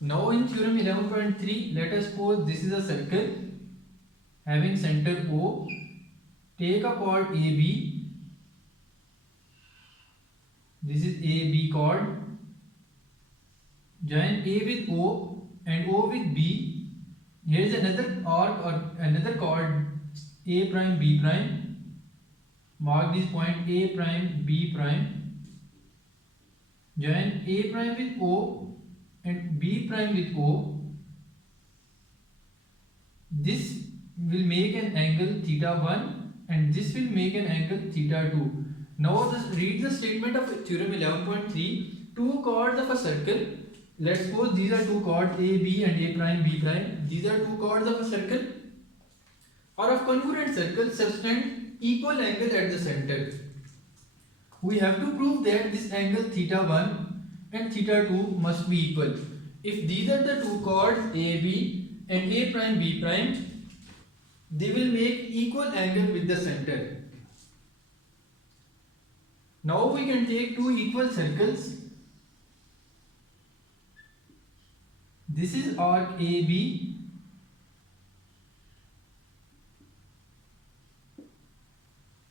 Now in theorem 11.3, let us suppose this is a circle having center O. Take a chord AB. This is AB chord. Join A with O and O with B. Here is another arc or another chord A prime B prime. Mark this point A prime B prime. Join A prime with O and B prime with O. This will make an angle theta 1 and this will make an angle theta 2. Now read the statement of theorem 11.3. Two chords of a circle. Let's suppose these are two chords A, B and A prime, B prime. These are two chords of a circle or of congruent circle subtend equal angle at the center. We have to prove that this angle theta 1 and theta 2 must be equal. If these are the two chords A, B and A prime, B prime, they will make equal angle with the center. Now we can take two equal circles. This is arc AB.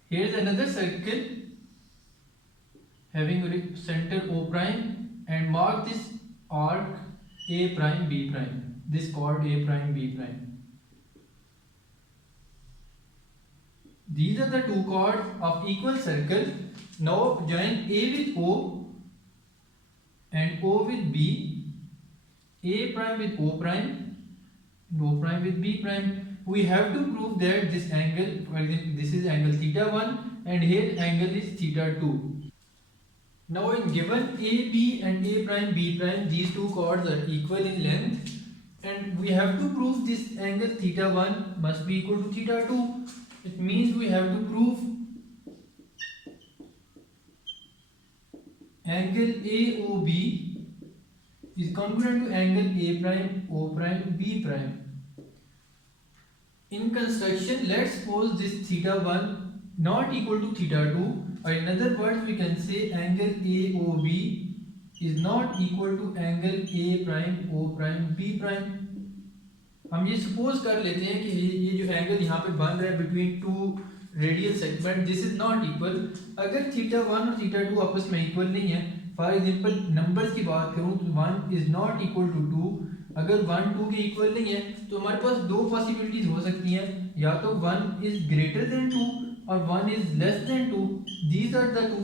Here is another circle having center O prime and mark this arc A prime B prime. This chord A prime B prime. These are the two chords of equal circle. Now join A with O and O with B, A prime with O prime, and O prime with B prime. We have to prove that this angle, for example, this is angle theta 1 and here angle is theta 2. Now in given A, B and A prime, B prime, these two chords are equal in length and we have to prove this angle theta 1 must be equal to theta 2. It means we have to prove angle AOB is congruent to angle A prime, O prime, B prime. In construction, let's suppose this theta 1 not equal to theta 2, or in other words we can say angle AOB is not equal to angle A prime, O prime, B prime. हम ये suppose कर लेते हैं कि ये जो angle यहाँ पे बन रहा है between two radial segment, this is not equal. अगर थीटा 1 और थीटा 2 आपस में इक्वल नहीं है, फॉर एग्जांपल नंबर्स की बात करूँ तो 1 इज नॉट इक्वल टू 2. अगर 1 2 के इक्वल नहीं है तो हमारे पास दो पॉसिबिलिटीज हो सकती हैं, या तो 1 इज ग्रेटर देन 2 और 1 is less than 2. These are the two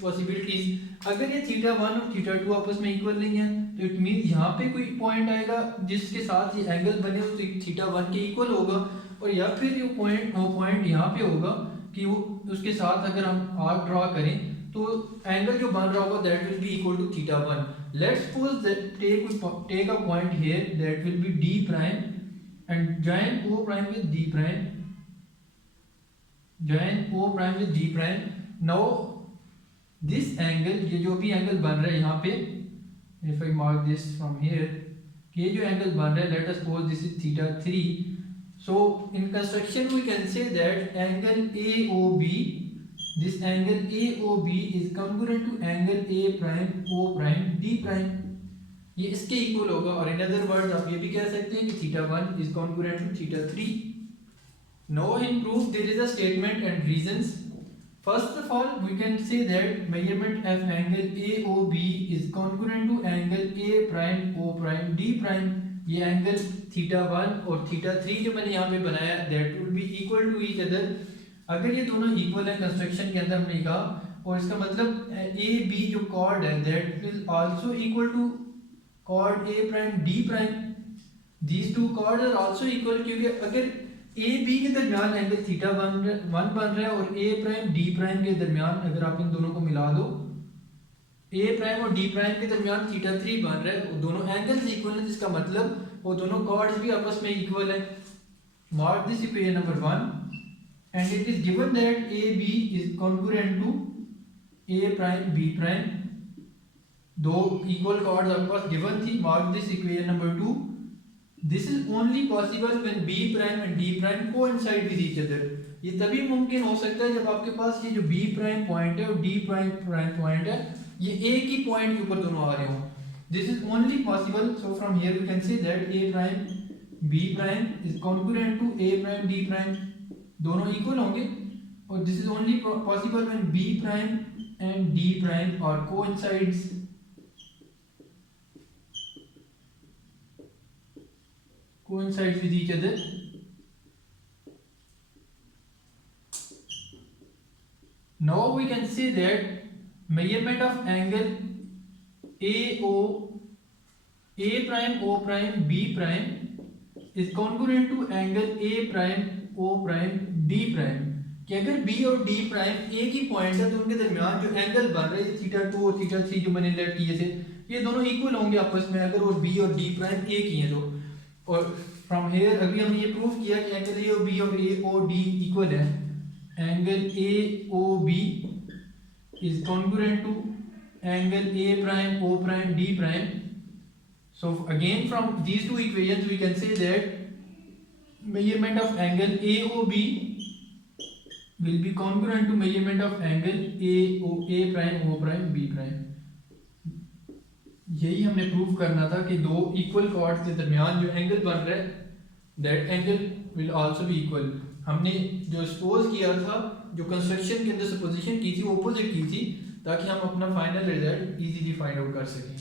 possibilities. अगर ये थीटा 1 और थीटा 2 आपस में इक्वल नहीं है तो इट मीन यहाँ पे कोई पॉइंट आएगा जिसके साथ ये एंगल बने हो तो थीटा 1 के इक्वल होगा, और या फिर ये पॉइंट यहाँ पे होगा कि वो उसके साथ अगर हम आर्क ड्रॉ करें तो एंगल जो बन रहा होगा that will be equal to theta 1. Let's suppose that take a point here that will be D prime and join O prime with D prime. Join O prime with D prime. Now this angle, ये जो भी angle बन रहा है यहाँ पे, if I mark this from here, ये जो एंगल बन रहा है, let us suppose this is theta 3. So in construction we can say that angle AOB, this angle AOB is congruent to angle A prime, O prime, D prime. ये इसके equal होगा, और in other words आप ये भी कह सकते हैं कि theta 1 is congruent to theta 3. Now in proof there is a statement and reasons. First of all, we can say that measurement of angle AOB is congruent to angle A prime, O prime, D prime. ये angle theta 1 और theta 3 जो मैंने यहाँ पे बनाया that will be equal to each other. अगर ये दोनों इक्वल है कंस्ट्रक्शन के अंदर हमने कहा, और इसका मतलब ए बी जो कॉर्ड है that is also equal to chord A prime, D prime. These two chords are also equal, क्योंकि अगर ए बी के दरमियान एंगल थीटा 1 बन रहा है और ए प्राइम डी प्राइम के दरमियान अगर आप इन दोनों को मिला दो, ए प्राइम और डी प्राइम के दरमियान थीटा 3 बन रहा है, दोनों एंगल्स इक्वल हैं, जिसका मतलब वो दोनों कॉर्ड्स भी आपस में इक्वल है. Mark this equation number 1 and it is given that A B is congruent to A prime B prime. दो इक्वल कॉर्ड्स आपके पास गिवन थी. Mark this equation number 2. This is only possible when B prime and D prime coincide with each other. ये तभी मुमकिन हो सकता है जब आपके पास ये जो B प्राइम पॉइंट है और D प्राइम पॉइंट है ये एक ही पॉइंट के ऊपर दोनों आ रहे हो. this is only possible, so from here we can say that a prime b prime is congruent to a prime d prime, दोनों equal होंगे, और this is only possible when b prime and d prime are coincides with each other. Now we can say that measurement of angle A prime O prime B prime is congruent to angle A prime O prime D prime, कि अगर B और D prime एक ही point है तो उनके दरमियान जो angle बन रहे हैं θ2 और θ3 जो मैंने लेट किए थे, ये दोनों इक्वल होंगे आपस में अगर वो B और D प्राइम एक ही हैं तो। और फ्रॉम हेयर अभी हमने ये प्रूव किया कि एंगल A और B और A O D इक्वल है, angle A O B is congruent to angle A prime O prime D prime. So again from these two equations we can say that measurement of angle AOB will be congruent to measurement of angle A prime O prime B prime. यही हमने prove करना था कि दो equal chords के दरमियान जो angle बन रहा है that angle will also be equal. हमने जो सपोज किया था, जो कंस्ट्रक्शन के अंदर सपोजिशन की थी, ऑपोजिट की थी, ताकि हम अपना final result easily find out कर सकें।